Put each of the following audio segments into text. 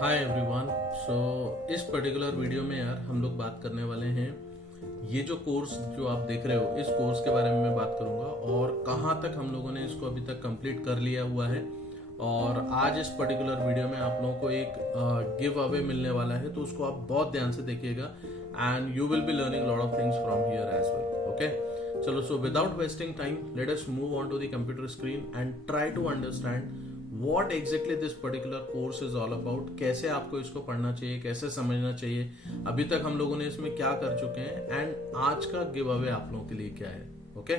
Hi everyone. सो इस particular video में यार हम लोग बात करने वाले हैं, ये जो कोर्स जो आप देख रहे हो, इस कोर्स के बारे में मैं बात करूंगा और कहाँ तक हम लोगों ने इसको अभी तक कंप्लीट कर लिया हुआ है। और आज इस पर्टिकुलर वीडियो में आप लोगों को एक गिव अवे मिलने वाला है, तो उसको आप बहुत ध्यान से देखिएगा and you will be learning lot of things from here as well. Okay, चलो, so without wasting time let us move on to the computer screen and try to understand what exactly this particular course is all about। कैसे आपको इसको पढ़ना चाहिए, कैसे समझना चाहिए, अभी तक हम लोगों ने इसमें क्या कर चुके हैं एंड आज का गिव अवे आप लोगों के लिए क्या है। Okay,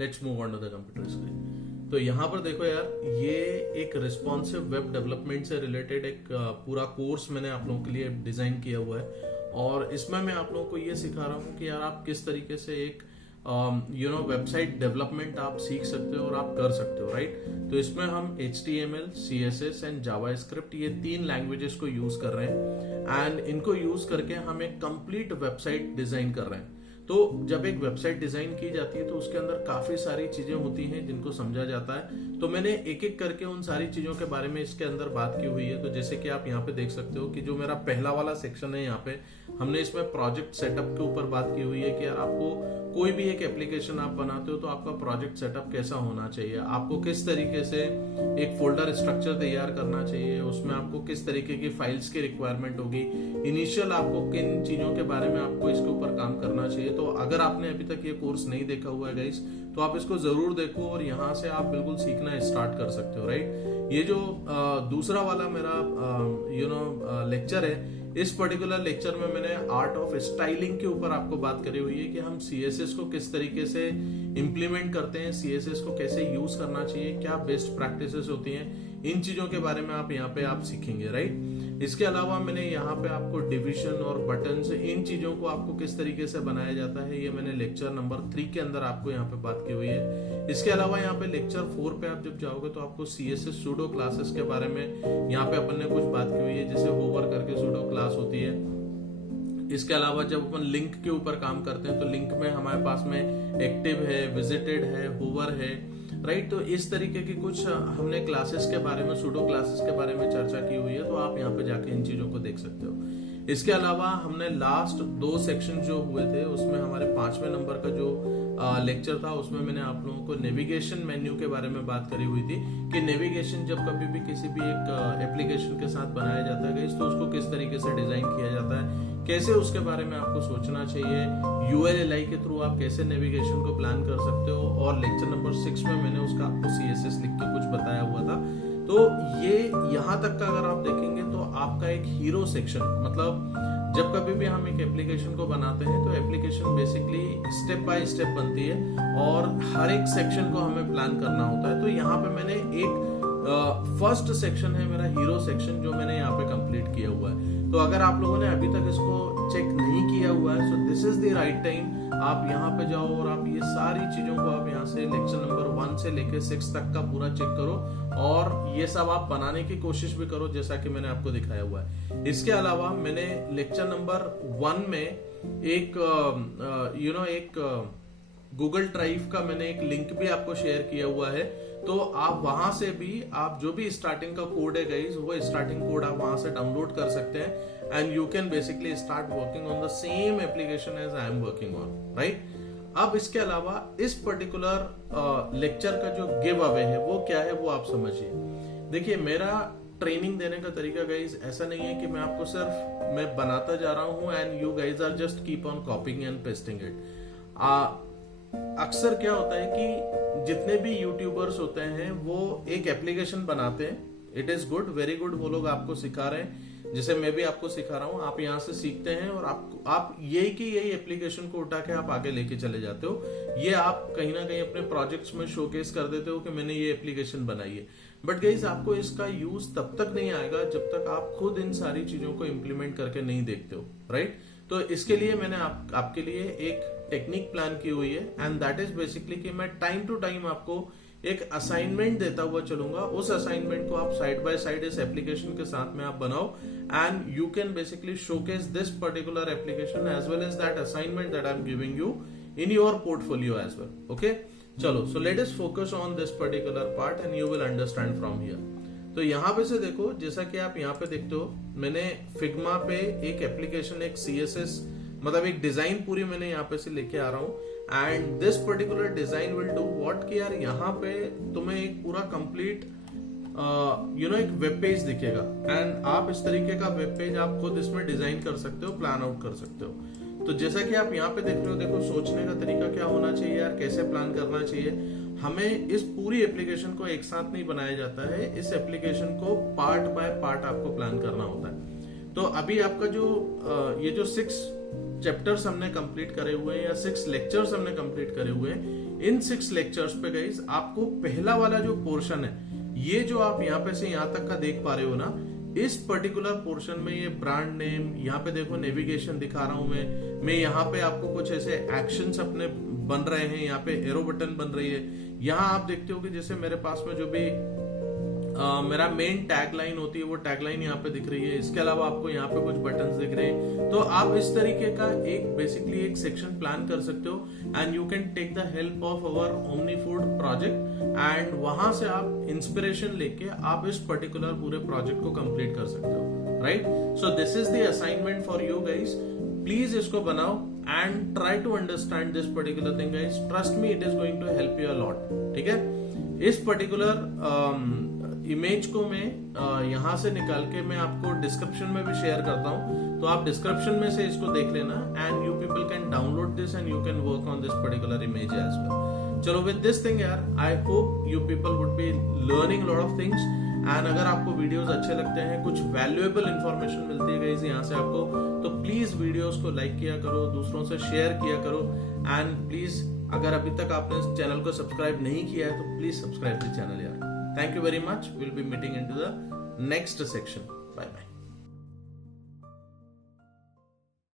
let's move on to the computer screen. तो यहाँ पर देखो यार, ये एक रिस्पॉन्सिव वेब डेवलपमेंट से रिलेटेड एक पूरा कोर्स मैंने आप लोगों के लिए डिजाइन किया हुआ है और इसमें मैं आप लोगों को ये सिखा रहा हूँ कि यार आप किस तरीके से एक वेबसाइट डेवलपमेंट आप सीख सकते हो और आप कर सकते हो, राइट। तो इसमें हम HTML, CSS एंड जावास्क्रिप्ट, ये 3 लैंग्वेजेस को यूज कर रहे हैं एंड इनको यूज करके हम एक कंप्लीट वेबसाइट डिजाइन कर रहे हैं। तो जब एक वेबसाइट डिजाइन की जाती है तो उसके अंदर काफी सारी चीजें होती हैं जिनको समझा जाता है। तो मैंने एक एक करके उन सारी चीजों के बारे में इसके अंदर बात की हुई है। तो जैसे कि आप यहाँ पे देख सकते हो कि जो मेरा पहला वाला सेक्शन है, यहाँ पे हमने इसमें प्रोजेक्ट सेटअप के ऊपर बात की हुई है कि यार आपको कोई भी एक एप्लीकेशन आप बनाते हो तो आपका प्रोजेक्ट सेटअप कैसा होना चाहिए, आपको किस तरीके से एक फोल्डर स्ट्रक्चर तैयार करना चाहिए, उसमें आपको किस तरीके की फाइल्स की रिक्वायरमेंट होगी, इनिशियल आपको किन चीजों के बारे में आपको इसके ऊपर काम करना चाहिए। तो अगर आपने अभी तक ये कोर्स नहीं देखा हुआ है गाइस, तो आप इसको जरूर देखो और यहाँ से आप बिल्कुल सीखना स्टार्ट कर सकते हो, राइट। ये जो दूसरा वाला मेरा लेक्चर है, इस पर्टिकुलर लेक्चर में मैंने आर्ट ऑफ स्टाइलिंग के ऊपर आपको बात करी हुई है कि हम CSS को किस तरीके से इम्प्लीमेंट करते हैं, CSS को कैसे यूज करना चाहिए, क्या बेस्ट प्रैक्टिसेस होती हैं, इन चीजों के बारे में आप यहाँ पे आप सीखेंगे, राइट। इसके अलावा मैंने यहाँ पे आपको डिविजन और बटन से इन चीजों को आपको किस तरीके से बनाया जाता है, ये मैंने लेक्चर नंबर 3 के अंदर आपको यहाँ पे बात की हुई है। इसके अलावा यहाँ पे लेक्चर 4 पे आप जब जाओगे तो आपको CSS सूडो क्लासेस के बारे में यहाँ पे अपन ने कुछ बात की हुई है, जैसे होवर करके सूडो क्लास होती है। इसके अलावा जब अपन लिंक के ऊपर काम करते हैं तो लिंक में हमारे पास में एक्टिव है, विजिटेड है, होवर है, राइट। तो इस तरीके की कुछ हमने क्लासेस के बारे में, सूडो क्लासेस के बारे में चर्चा की हुई है, तो आप यहाँ पे जाके इन चीजों को देख सकते हो। इसके अलावा हमने लास्ट 2 सेक्शन जो हुए थे उसमें हमारे 5वें नंबर का जो लेक्चर था, उसमें मैंने आप लोगों को नेविगेशन मेन्यू के बारे में बात करी हुई थी कि नेविगेशन जब कभी भी किसी भी एक एप्लीकेशन के साथ बनाया जाता है तो उसको किस तरीके से डिजाइन किया जाता है, कैसे उसके बारे में आपको सोचना चाहिए, ULLI के थ्रू आप कैसे नेविगेशन को प्लान कर सकते हो। और लेक्चर नंबर 6 में मैंने उसका आपको CSS लिख के कुछ बताया हुआ था। तो ये यहाँ तक का अगर आप देखेंगे तो आपका एक हीरो सेक्शन, मतलब जब कभी भी हम एक एप्लीकेशन को बनाते हैं तो application basically step by step बनती है और हर एक सेक्शन को हमें प्लान करना होता है। तो यहाँ पे मैंने एक फर्स्ट सेक्शन है मेरा हीरो सेक्शन, जो मैंने यहाँ पे कंप्लीट किया हुआ है। तो अगर आप लोगों ने अभी तक इसको चेक नहीं किया हुआ है, सो this is the right time, आप यहाँ पे जाओ और आप ये सारी चीजों को आप यहाँ से लेक्चर नंबर 1 से लेके 6 तक का पूरा चेक करो और ये सब आप बनाने की कोशिश भी करो जैसा कि मैंने आपको दिखाया हुआ है। इसके अलावा मैंने लेक्चर नंबर 1 में एक एक गूगल ड्राइव का मैंने एक लिंक भी आपको शेयर किया हुआ है। तो आप वहां से भी आप जो भी स्टार्टिंग का कोड है गाइस, वो स्टार्टिंग कोड आप वहां से डाउनलोड कर सकते हैं and you can basically start working on the same application as I am working on, right. अब इसके अलावा इस पर्टिकुलर लेक्चर का जो गिव अवे है वो क्या है वो आप समझिए। देखिए, मेरा ट्रेनिंग देने का तरीका गाइज ऐसा नहीं है कि मैं आपको सिर्फ मैं बनाता जा रहा हूं and you guys are just keep on copying and pasting it. अक्सर क्या होता है कि जितने भी यूट्यूबर्स होते हैं वो एक एप्लीकेशन बनाते हैं, it is good, very good, वो लोग आपको सिखा रहे हैं, जैसे मैं भी आपको सिखा रहा हूं, आप यहाँ से सीखते हैं और आप यही की यही एप्लीकेशन को उठा के आप आगे लेके चले जाते हो। ये आप कहीं ना कहीं अपने प्रोजेक्ट्स में शोकेस कर देते हो कि मैंने ये एप्लीकेशन बनाई है। बट गाइस, आपको इसका यूज तब तक नहीं आएगा जब तक आप खुद इन सारी चीजों को इम्प्लीमेंट करके नहीं देखते हो, राइट। तो इसके लिए मैंने आपके लिए एक टेक्निक प्लान की हुई है एंड दैट इज बेसिकली कि मैं टाइम टू टाइम आपको एक असाइनमेंट देता हुआ चलूंगा। उस असाइनमेंट को आप साइड बाय साइड इस एप्लीकेशन के साथ में आप बनाओ and you can basically showcase this particular application as well as that assignment that I am giving you in your portfolio as well. Okay, चलो, so let us focus on this particular part and you will understand from here. तो यहाँ पे से देखो, जैसा कि आप यहाँ पे देखते हो, मैंने फिग्मा पे एक एप्लीकेशन, एक CSS मतलब एक डिजाइन पूरी मैंने यहाँ पे से लेके आ रहा हूँ। And this particular design will do what कि यार यहाँ पे तुम्हें एक पूरा कंप्लीट एक वेब पेज दिखेगा एंड आप इस तरीके का वेब पेज आप खुद इसमें डिजाइन कर सकते हो, प्लान आउट कर सकते हो। तो जैसा कि आप यहाँ पे देख रहे हो, देखो सोचने का तरीका क्या होना चाहिए यार, कैसे प्लान करना चाहिए। हमें इस पूरी एप्लीकेशन को एक साथ नहीं बनाया जाता है, इस एप्लीकेशन को पार्ट बाय पार्ट आपको प्लान करना होता है। तो अभी आपका जो ये जो 6 चैप्टर्स हमने कंप्लीट करे हुए हैं या 6 लेक्चर्स हमने कंप्लीट करे हुए हैं, इन 6 लेक्चर्स पे गाइस आपको पहला वाला जो पोर्शन है, ये जो आप यहाँ पे से यहाँ तक का देख पा रहे हो ना, इस पर्टिकुलर पोर्शन में ये ब्रांड नेम, यहाँ पे देखो नेविगेशन दिखा रहा हूं मैं यहाँ पे आपको कुछ ऐसे एक्शंस अपने बन रहे हैं, यहाँ पे एरो बटन बन रही है। यहाँ आप देखते हो कि जैसे मेरे पास में जो भी मेरा मेन टैगलाइन होती है वो टैगलाइन यहाँ पे दिख रही है। इसके अलावा आपको यहाँ पे कुछ बटन्स दिख रहे हैं। तो आप इस तरीके का एक बेसिकली एक सेक्शन प्लान कर सकते हो and you can take the help of our Omnifood project and वहां से आप इंस्पिरेशन लेके आप इस पर्टिकुलर पूरे प्रोजेक्ट को कंप्लीट कर सकते हो, right. So this is the assignment for you guys. Please इसको बनाओ and try to understand this particular thing guys. Trust me, it is going to help you a lot, ठीक है। इस पर्टिकुलर इमेज को मैं यहाँ से निकाल के मैं आपको डिस्क्रिप्शन में भी शेयर करता हूँ, तो आप डिस्क्रिप्शन में से इसको देख लेना and you people can download this and you can work on this particular image as well. चलो विद दिस थिंग यार, I hope you people would be learning lot of things and अगर आपको videos अच्छे लगते हैं, कुछ valuable information मिलती है गाइस यहाँ से आपको, तो प्लीज वीडियोस को लाइक किया करो, दूसरों से शेयर किया करो एंड प्लीज अगर अभी तक आपने इस चैनल को सब्सक्राइब नहीं किया है तो प्लीज सब्सक्राइब द चैनल यार। Thank you very much. We'll be meeting into the next section. Bye bye.